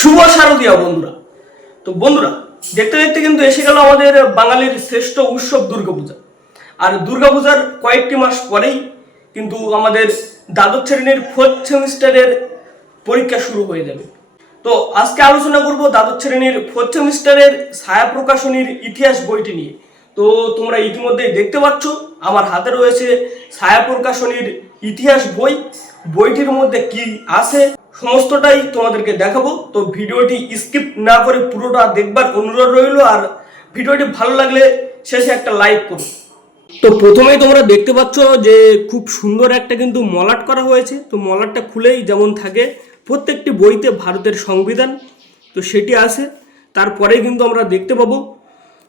শুভ শারদীয়া বন্ধুরা। তো বন্ধুরা, দেখতে দেখতে কিন্তু এসে গেল আমাদের বাঙালির শ্রেষ্ঠ উৎসব দুর্গাপূজা। আর দুর্গাপূজার কয়েকটি মাস পরেই কিন্তু আমাদের দ্বাদশ শ্রেণির ফোর্থ সেমিস্টারের পরীক্ষা শুরু হয়ে যাবে। তো আজকে আলোচনা করব দ্বাদশ শ্রেণির ফোর্থ সেমিস্টারের ছায়া প্রকাশনীর ইতিহাস বইটি নিয়ে। তো তোমরা ইতিমধ্যেই দেখতে পাচ্ছ, আমার হাতে রয়েছে ছায়া প্রকাশনীর ইতিহাস বই। বইটির মধ্যে কি আছে সমস্তটাই তোমাদেরকে দেখাবো। তো ভিডিওটি স্কিপ না করে পুরোটা দেখবার অনুরোধ রইল আর ভিডিওটি ভালো লাগলে শেষে একটা লাইক করো। তো প্রথমেই তোমরা দেখতে পাচ্ছ যে খুব সুন্দর একটা কিন্তু মলাট করা হয়েছে। তো মলাটটা খুলেই যেমন থাকে প্রত্যেকটি বইতে ভারতের সংবিধান, তো সেটি আছে। তারপরেই কিন্তু আমরা দেখতে পাবো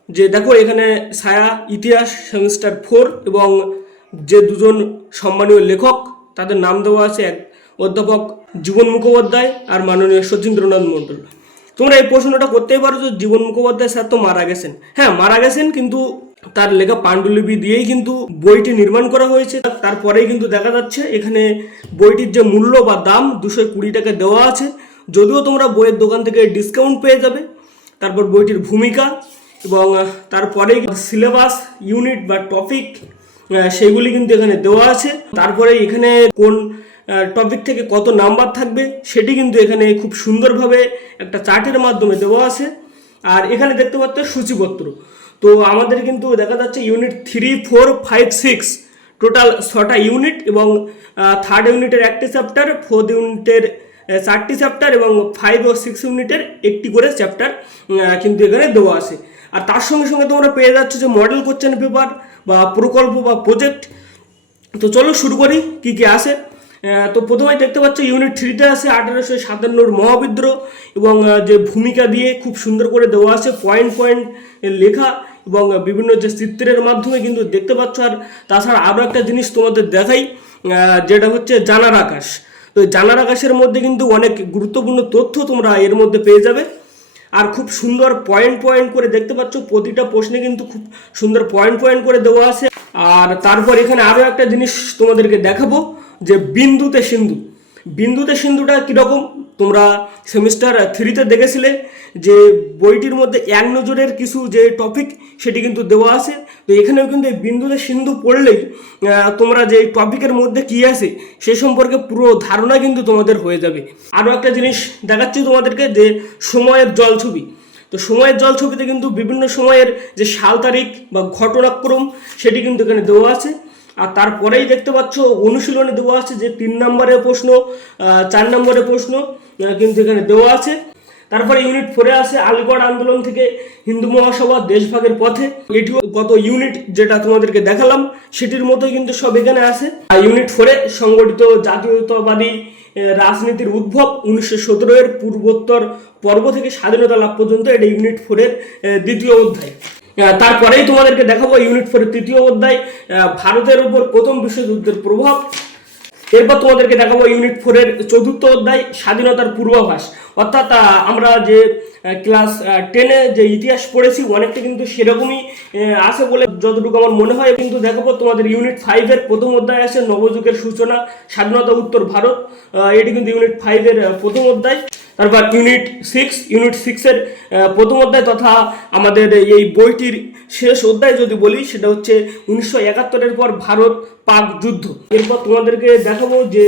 যে দেখো এখানে ছায়া ইতিহাস, সেমিস্টার ফোর এবং যে দুজন সম্মানীয় লেখক তাদের নাম দেওয়া আছে এক অধ্যাপক জীবন মুখোপাধ্যায় আর মাননীয় শচীন্দ্রনাথ মণ্ডল তোমরা এই প্রশ্নটা করতেই পারো যে জীবন মুখোপাধ্যায় স্যার তো মারা গেছেন। হ্যাঁ মারা গেছেন কিন্তু তার লেখা পাণ্ডুলিপি দিয়েই কিন্তু বইটি নির্মাণ করা হয়েছে। তারপরেই কিন্তু দেখা যাচ্ছে এখানে বইটির যে মূল্য বা দাম দুশো কুড়ি টাকা দেওয়া আছে। যদিও তোমরা বইয়ের দোকান থেকে ডিসকাউন্ট পেয়ে যাবে। তারপর বইটির ভূমিকা এবং আহ, তারপরে সিলেবাস ইউনিট বা টপিক সেগুলি কিন্তু এখানে দেওয়া আছে। তারপরে এখানে কোন টপিক থেকে কত নাম্বার থাকবে সেটি কিন্তু এখানে খুব সুন্দরভাবে একটা চার্টের মাধ্যমে দেওয়া আছে। আর এখানে দেখতে পাচ্ছ সূচিপত্র। তো আমাদের কিন্তু দেখা যাচ্ছে unit three four five six total ছটা ইউনিট এবং থার্ড ইউনিটের একটি চ্যাপ্টার ফোর্থ ইউনিটের চারটি চ্যাপ্টার এবং ফাইভ ও সিক্স ইউনিটের একটি করে চ্যাপ্টার কিন্তু এখানে দেওয়া আছে। আর তার সঙ্গে সঙ্গে তোমরা পেয়ে যাচ্ছ যে মডেল কোশ্চেন পেপার বা প্রকল্প বা প্রজেক্ট তো চলো শুরু করি, কী কী আছে? তো প্রথমেই দেখতে পাচ্ছ ইউনিট থ্রিতে আছে আঠারোশো সাতান্নর মহাবিদ্রোহ এবং যে ভূমিকা দিয়ে খুব সুন্দর করে দেওয়া আছে পয়েন্ট পয়েন্ট লেখা এবং বিভিন্ন যে চিত্রের মাধ্যমে কিন্তু দেখতে পাচ্ছ। আর তাছাড়া আরও একটা জিনিস তোমাদের দেখাই যেটা হচ্ছে জানার আকাশ। তো জানার আকাশের মধ্যে কিন্তু অনেক গুরুত্বপূর্ণ তথ্য তোমরা এর মধ্যে পেয়ে যাবে। আর খুব সুন্দর পয়েন্ট পয়েন্ট করে দেখতে পাচ্ছ, প্রতিটা প্রশ্নে কিন্তু খুব সুন্দর পয়েন্ট পয়েন্ট করে দেওয়া আছে। আর তারপর এখানে আরও একটা জিনিস তোমাদেরকে দেখাবো, যে বিন্দুতে সিন্ধু। বিন্দুতে সিন্ধুটা কীরকম? তোমরা সেমিস্টার থ্রিতে দেখেছিলে যে বইটির মধ্যে এক নজরের কিছু যে টপিক সেটি কিন্তু দেওয়া আছে। তো এখানেও কিন্তু এই বিন্দুতে সিন্ধু পড়লেই তোমরা যে টপিকের মধ্যে কী আছে সে সম্পর্কে পুরো ধারণা কিন্তু তোমাদের হয়ে যাবে। আরও একটা জিনিস দেখাচ্ছি তোমাদেরকে যে সময়ের জল ছবি তো সময়ের জল ছবিতে কিন্তু বিভিন্ন সময়ের যে সাল তারিখ বা ঘটনাক্রম সেটি কিন্তু এখানে দেওয়া আছে। আর তারপরেই দেখতে পাচ্ছ অনুশীলনে দেওয়া আছে যে তিন নম্বরের প্রশ্ন চার নম্বরের প্রশ্ন কিন্তু এখানে দেওয়া আছে। তারপরে ইউনিট ফোরে আছে আলিগড় আন্দোলন থেকে হিন্দু মহাসভা দেশভাগের পথে। এটিও গত ইউনিট যেটা তোমাদেরকে দেখালাম, সেটির মতোই কিন্তু সব এখানে আছে। ইউনিট ফোরে সংগঠিত জাতীয়তাবাদী রাজনীতির উদ্ভব উনিশশো সতেরো এর পূর্বোত্তর পর্ব থেকে স্বাধীনতা লাভ পর্যন্ত এটা ইউনিট ফোরের দ্বিতীয় অধ্যায়। তারপরেই তোমাদেরকে দেখাবো ইউনিট ফোরের তৃতীয় অধ্যায়। ভারতের উপর প্রথম বিশ্বযুদ্ধের প্রভাব। এরপর তোমাদেরকে দেখাবো ইউনিট ফোরের চতুর্থ অধ্যায়, স্বাধীনতার পূর্বাভাস। অর্থাৎ আমরা যে ক্লাস টেনে যে ইতিহাস পড়েছি, অনেকটা কিন্তু সেরকমই আছে বলে যতটুকু আমার মনে হয়। কিন্তু দেখাবো তোমাদের ইউনিট ফাইভের প্রথম অধ্যায় আছে, নবযুগের সূচনা, স্বাধীনতা উত্তর ভারত। এটি কিন্তু ইউনিট ফাইভের প্রথম অধ্যায়। তারপর ইউনিট সিক্স ইউনিট সিক্সের প্রথম অধ্যায় তথা আমাদের এই বইটির শেষ অধ্যায় যদি বলি, সেটা হচ্ছে উনিশশো একাত্তরের পর ভারত পাক যুদ্ধ। এরপর তোমাদেরকে দেখাবো যে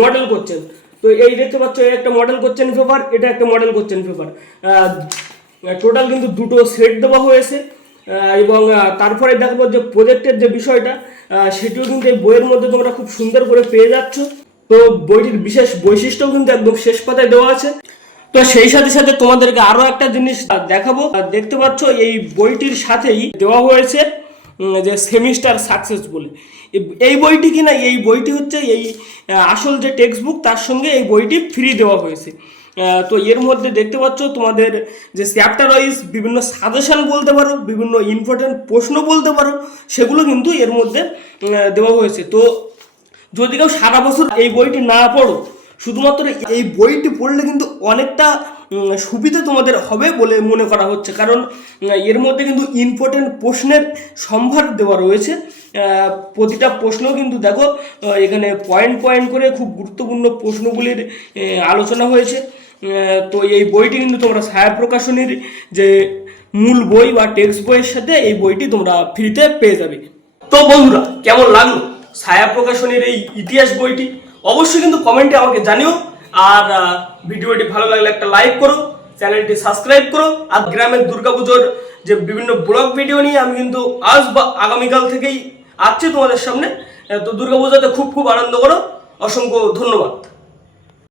মডেল করছেন তো এই দেখতে পাচ্ছ একটা মডেল করছেন পেপার এটা একটা মডেল করছেন পেপার টোটাল কিন্তু দুটো সেট দেওয়া হয়েছে। এবং তারপরে দেখব যে প্রজেক্টের যে বিষয়টা সেটিও কিন্তু এই বইয়ের মধ্যে তোমরা খুব সুন্দর করে পেয়ে যাচ্ছ। তো বইটির বিশেষ বৈশিষ্ট্য কিন্তু একদম শেষ পাতায় দেওয়া আছে। তো সেই সাথে সাথে তোমাদেরকে আরও একটা জিনিস দেখাবো। দেখতে পাচ্ছ, এই বইটির সাথেই দেওয়া হয়েছে যে সেমিস্টার সাকসেস বলে। এই- বইটি কি না এই বইটি হচ্ছে এই আসল যে টেক্সট বুক তার সঙ্গে এই বইটি ফ্রি দেওয়া হয়েছে। তো এর মধ্যে দেখতে পাচ্ছ, তোমাদের যে চ্যাপ্টার ওয়াইজ বিভিন্ন সাজেশন বলতে পারো, বিভিন্ন ইম্পর্টেন্ট প্রশ্ন বলতে পারো, সেগুলো কিন্তু এর মধ্যে দেওয়া হয়েছে। তো যদি কেউ সারা বছর এই বইটি না পড়ো, শুধুমাত্র এই বইটি পড়লে কিন্তু অনেকটা সুবিধা তোমাদের হবে বলে মনে করা হচ্ছে। কারণ এর মধ্যে কিন্তু ইম্পর্টেন্ট প্রশ্নের সম্ভার দেওয়া রয়েছে। প্রতিটা প্রশ্ন কিন্তু দেখো এখানে পয়েন্ট পয়েন্ট করে খুব গুরুত্বপূর্ণ প্রশ্নগুলির আলোচনা হয়েছে। তো এই বইটি কিন্তু তোমরা ছায়া প্রকাশনীর যে মূল বই বা টেক্সট বইয়ের সাথে এই বইটি তোমরা ফ্রিতে পেয়ে যাবে। তো বন্ধুরা, কেমন লাগল? ছায়া প্রকাশনীর এই ইতিহাস বইটি, অবশ্যই কিন্তু কমেন্টে আমাকে জানিও। আর ভিডিওটি ভালো লাগলে একটা লাইক করো, চ্যানেলটি সাবস্ক্রাইব করো। আর গ্রামের দুর্গাপুজোর যে বিভিন্ন ব্লগ ভিডিও নিয়ে আমি কিন্তু আজ বা আগামীকাল থেকেই আসছি তোমাদের সামনে। তো দুর্গাপূজাতে খুব খুব আনন্দ করো। অসংখ্য ধন্যবাদ।